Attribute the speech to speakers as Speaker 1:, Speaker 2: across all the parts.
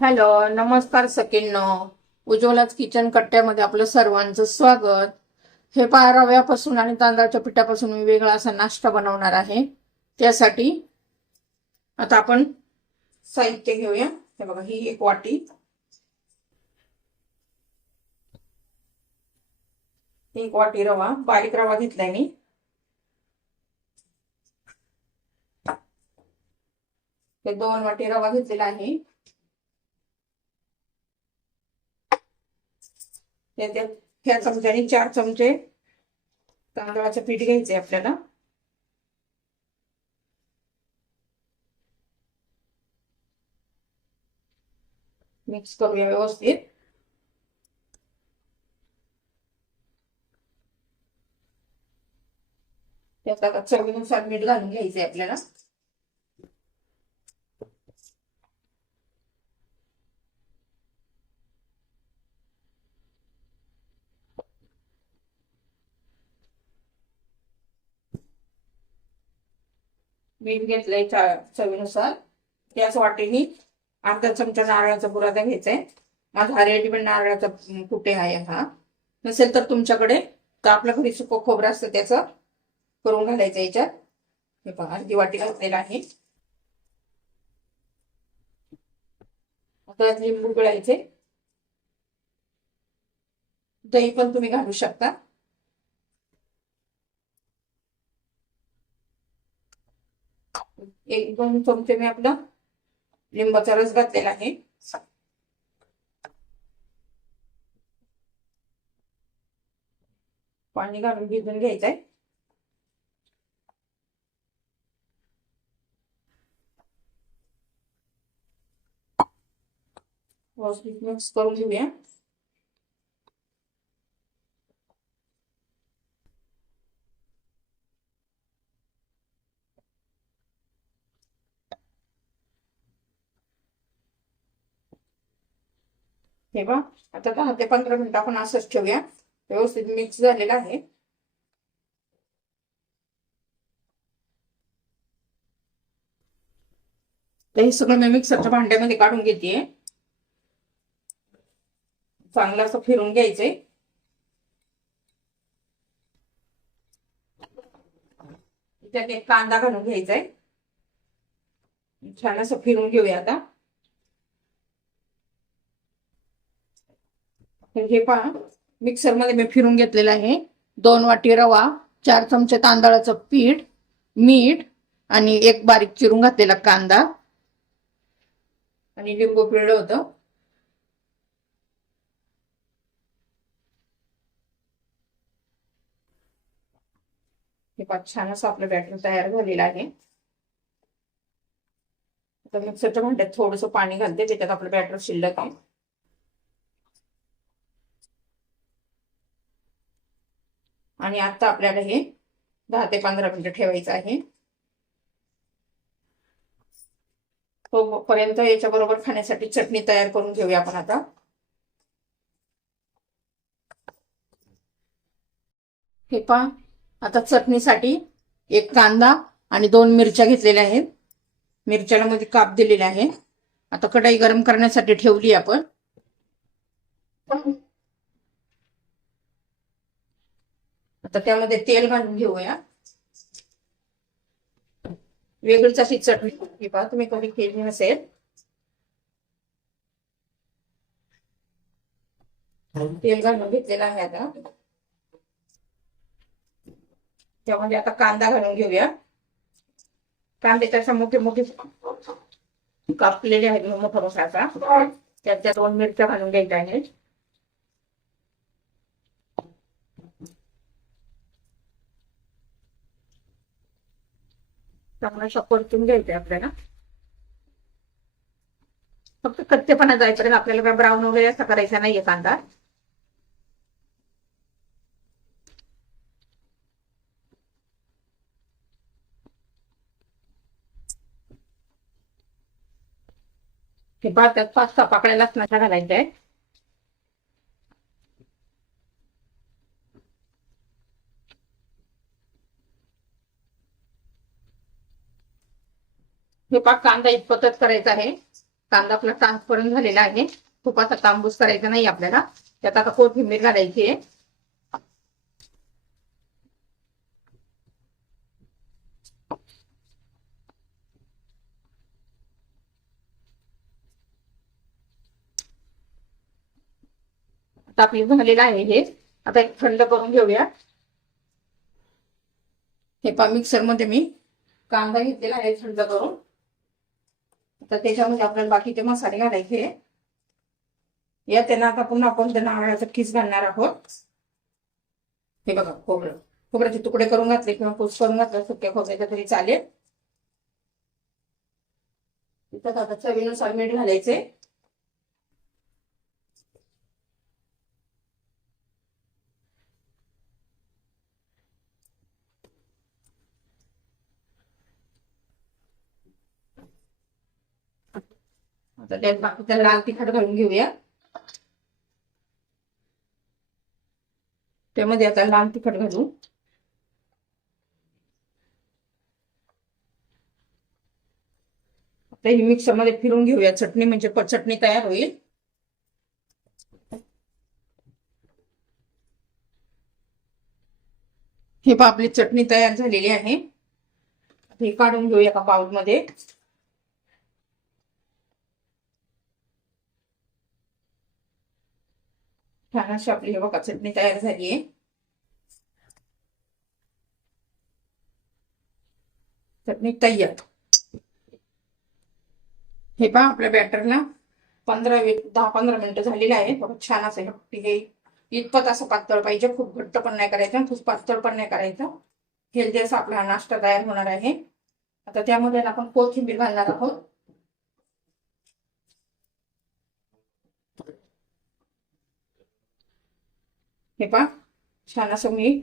Speaker 1: Hello नमस्कार सकिन्न उज्ज्वलाच kitchen कट्ट्यामध्ये आपलं सर्वांचं स्वागत. हे पहा रव्यापासून आणि तांदळाच्या पिठापासून मी वेगळा असा नाश्ता बनवणार आहे. त्यासाठी आता आपण साहित्य घेऊया. हे बघा ही एक वाटी. एक वाटी रवा बारीक रवा घेतलाय मी. हे दोन वाटी रवा घेतलेला आहे. त्या ह्या चमच्याने चार चमचे तांदळाचं पीठ घ्यायचे आपल्याला. मिक्स करूया व्यवस्थित. त्यात आता चवीनुसार मीठ घालून घ्यायचंय आपल्याला. मीठ घेतलंय चा- चवीनुसार. त्याच वाटेने अर्धा चमचा नारळाचा बुरादा घ्यायचाय माझा हा रेडीमेड नारळाचा कुठे कुटे आहे हा? नसेल तर तुमच्याकडे. तर आपल्या घरी सुकं खोबरं असतं त्याचं. करून घालायचं याच्यात. हे पहा अर्धी वाटी घातलेला आहे. आता लिंबू गळायचे दही पण तुम्ही घालू शकता. एक दोन चमचे मी आपला लिंबाचा रस घातलेला आहे. पाणी घालून भिजून घ्यायचंय. व्यवस्थित मिक्स करून घेऊया. हे बा आता दहा ते पंधरा मिनिट आपण असंच ठेवूया. व्यवस्थित मिक्स झालेलं आहे. तर हे सगळं मी मिक्सरच्या भांड्यामध्ये काढून घेते चांगलं असं फिरून घ्यायचंय. त्यात एक कांदा घालून घ्यायचाय. छान असं फिरून घेऊया आता. हे पहा. मिक्सरमध्ये मी फिरून घेतलेलं आहे. दोन वाटी रवा चार चमचे तांदळाचं पीठ मीठ आणि एक बारीक चिरून घातलेला कांदा. आणि लिंबू पिळलं होतं. हे पहा छान असं आपलं बॅटर तयार झालेलं आहे. आता मिक्सरच्या भांड्यात थोडस पाणी घालते त्याच्यात आपलं बॅटर शिल्लक आहे. आणि आता आपल्याला हे दहा ते पंधरा मिनिटं ठेवायचं आहे. हो, हो, तोपर्यंत याच्या बरोबर खाण्यासाठी चटणी तयार करून घेऊया आपण आता. हे पहा आता चटणीसाठी एक कांदा आणि दोन मिरच्या घेतलेल्या आहेत. मिरच्याला मध्ये काप दिलेले आहे. आता कढाई गरम करण्यासाठी ठेवली आपण. तर त्यामध्ये तेल घालून घेऊया. वेगळीच अशी चटणी ही पहा तुम्ही कधी केली नसेल. तेल घालून घेतलेलं आहे आता. त्यामध्ये आता कांदा घालून घेऊया. कांदे तशा मोठे मोठे कापलेले आहेत मोठा मोठा असा त्यात त्या दोन मिरच्या घालून घ्यायच्या आहेत. चांगला असा परतून घ्यायचंय आपल्याला. फक्त कच्चेपणा जायपर्यंत आपल्याला काय ब्राऊन वगैरे असं करायचा नाहीये कांदा. हे भातात पाच सहा पाकळ्या लसणाच्या घालायच्या आहेत. हे पाक कांदा इतपतच करायचा आहे. कांदा आपला ट्रान्सपरंट झालेला आहे. खूप असा तांबूस करायचा नाही आपल्याला. त्यात आता कोथिंबीर घालायची आहे. आता आपली झालेलं आहे हे. आता एक थंड करून घेऊया. हे पा मिक्सरमध्ये मी कांदा घेतलेला आहे थंड करून. तर त्याच्यामध्ये आपल्याला बाकीचे मसाले घालायचे या त्यांना आता पुन्हा आपण त्यांना नारळाचा खीस घालणार आहोत. हे बघा खोबरं. खोबऱ्याचे तुकडे करून घातले किंवा कुस करून घातलं सुक्या खोबऱ्याच्या तरी चालेल. तिथं आता चवीनुसार मीठ घालायचे आता त्यात बाकीचा लाल तिखट घालून घेऊया. त्यामध्ये आता लाल तिखट घालू आता ही मिक्सरमध्ये फिरून घेऊया. चटणी म्हणजे प- चटणी तयार होईल. हे पहा आपली चटणी तयार झालेली आहे. हे काढून घेऊया एका मध्ये. छान अशी आपली हे बघा चटणी तयार झाली आहे चटणी तयार हे पहा आपल्या बॅटरला पंधरा दहा पंधरा मिनिटं झालेली आहे. बघा छान असं हे हे. इतपत असं पातळ पाहिजे. खूप घट्ट पण नाही करायचं. खूप पातळ पण नाही करायचं. हेल्दी असा आपला नाश्ता तयार होणार आहे. आता त्यामध्ये आपण कोथिंबीर घालणार आहोत. हे पहा छान असं मी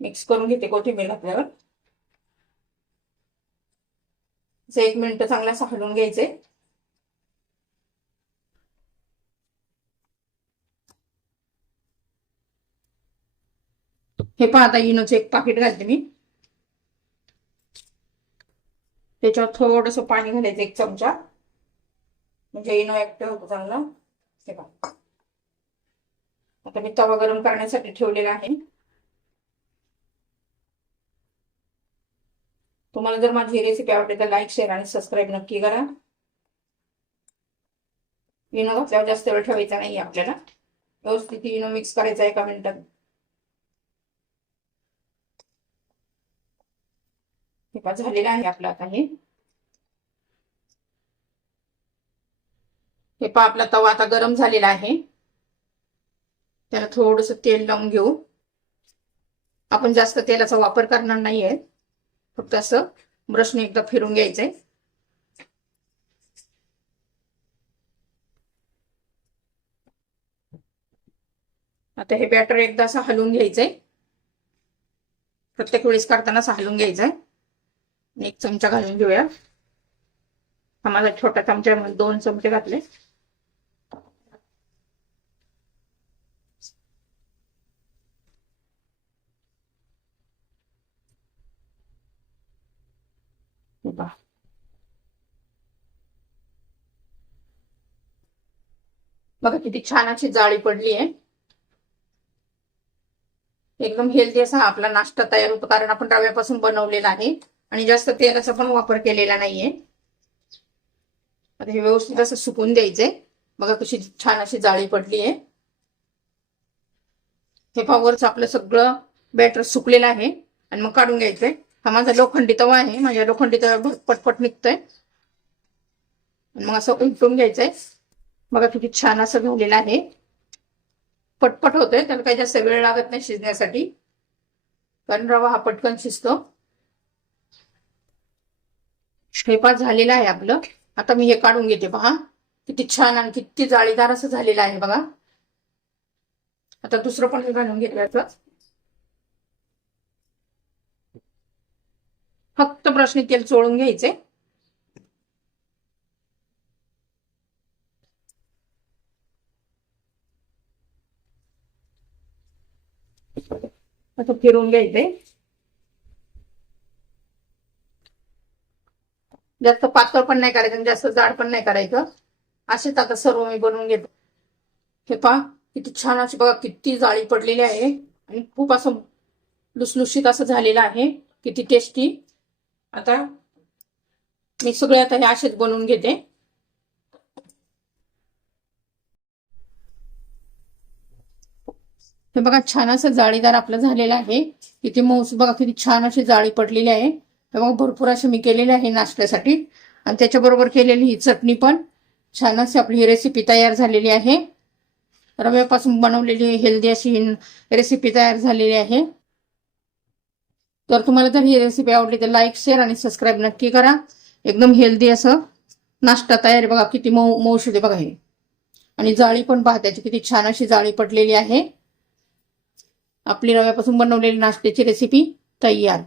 Speaker 1: मिक्स करून घेते कोथिंबीर घातल्यावर. असं एक मिनिट चांगला असं हलवून घ्यायचे हे पहा आता इनोचं एक पाकिट घालते मी. त्याच्यावर थोडस पाणी घालायचं एक चमचा. म्हणजे इनो ऍक्टिव्ह होतो चांगला. हे पहा. आता मी तवा गरम करण्यासाठी ठेवलेला आहे. तुम्हाला जर माझी रेसिपी आवडली तर लाईक शेअर आणि सबस्क्राईब नक्की करा. विनो घातल्यावर जास्त वेळ ठेवायचा नाही आपल्याला. व्यवस्थित विनो मिक्स करायचा एका मिनिटात. हे पहा आहे आपला आता हे. हे पहा आपला तवा आता गरम झालेला आहे. त्याला थोडस तेल लावून घेऊ. आपण जास्त तेलाचा वापर करणार नाहीये. फक्त असं ब्रशने एकदा फिरून घ्यायचंय. आता हे बॅटर एकदा असं हलवून घ्यायचंय. प्रत्येक वेळेस करताना असं हलवून घ्यायचंय. एक चमचा घालून घेऊया. हा माझा छोटा चमचा दोन चमचे घातले. बघा बघा किती छान अशी जाळी पडली आहे. एकदम हेल्दी असा आपला नाश्ता तयार होतो कारण आपण रव्यापासून बनवलेला आहे आणि जास्त तेलाचा पण वापर केलेला नाहीये. आता हे व्यवस्थित असं सुकून द्यायचंय. बघा कशी छान अशी जाळी पडली आहे. हे पावरचं आपलं सगळं बॅटर सुकलेलं आहे आणि मग काढून घ्यायचंय. हा माझा लोखंडी तवा आहे. माझ्या लोखंडी तवा पटपट निघतोय. मग असं उलटून घ्यायचंय. बघा किती छान असं झालेलं आहे. पटपट होतोय. त्याला काही जास्त वेळ लागत नाही शिजण्यासाठी. कारण रवा हा पटकन शिजतो. स्वयंपाक झालेला आहे आपलं. आता मी हे काढून घेते पहा. किती छान आणि किती जाळीदार असं झालेलं आहे बघा. आता दुसरं पण घालून घेतलं फक्त प्रश्न तेल चोळून घ्यायचे. असं फिरून घ्यायचंय जास्त पातळ पण नाही करायचं जास्त जाड पण नाही करायचं असेच आता सर्व मी बनवून घेतो. हे पहा किती छान अशी बघा किती जाळी पडलेली आहे. आणि खूप असं लुसलुशीत असं झालेलं आहे. किती टेस्टी आता मी सगळे आता हे असेच बनवून घेते. हे बघा छान असं जाळीदार आपलं झालेलं आहे. इथे मऊस बघा किती छान अशी जाळी पडलेली आहे. हे बघा भरपूर असे मी केलेले आहे नाश्त्यासाठी. आणि त्याच्याबरोबर केलेली ही चटणी पण. छान अशी आपली ही रेसिपी तयार झालेली आहे. रव्यापासून बनवलेली हेल्दी अशी रेसिपी तयार झालेली आहे. तर तुम्हाला जर ही रेसिपी आवडली तर लाईक शेअर आणि सबस्क्राईब नक्की करा. एकदम हेल्दी असं नाश्ता तयार आहे बघा किती मऊ मऊ आहे बघा हे. आणि जाळी पण पहा त्याची किती छान अशी जाळी पडलेली आहे. आपली रव्यापासून बनवलेली नाश्त्याची रेसिपी तयार.